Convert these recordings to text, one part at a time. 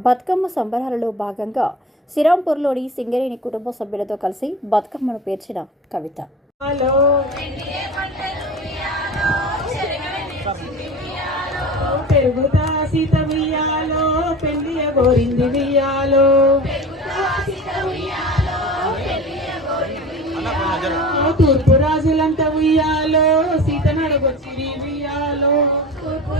బతుకమ్మ సంబరాలలో భాగంగా శ్రీరాంపూర్లోని సింగరేణి కుటుంబ సభ్యులతో కలిసి బతుకమ్మను పేర్చిన కవిత. పెరుగుతా సీత పెళ్ళి గోరింది తూర్పు రాజులంతా ఉయ్యాలో సీత నడగొచ్చి ఉయ్యాలో తూర్పు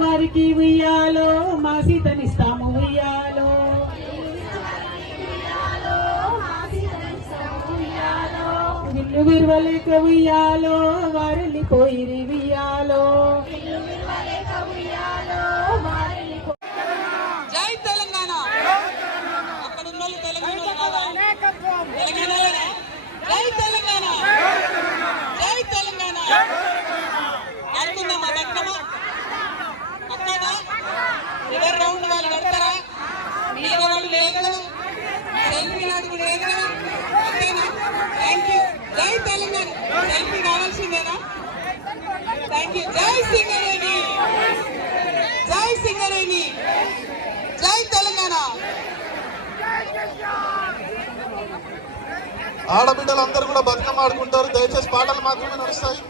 వారికి ఉయ్యాలో మా సీతనిస్తాము ఉయ్యాలో. విల్లు విరువలేక ఉయ్యాలో వారిని వియ్యాలో ఉయ్యాలో. సెల్ఫీ నాది థ్యాంక్ యూ జై తెలంగాణ. సెల్ఫీ కావాల్సిందేనా? థ్యాంక్ యూ జై సింగరేణి. జై సింగరేణి. జై తెలంగాణ. ఆడబిడ్డలందరూ కూడా బతుకమ్మ ఆడుకుంటారు. దయచేసి పాటలు మాత్రమే నడుస్తాయి.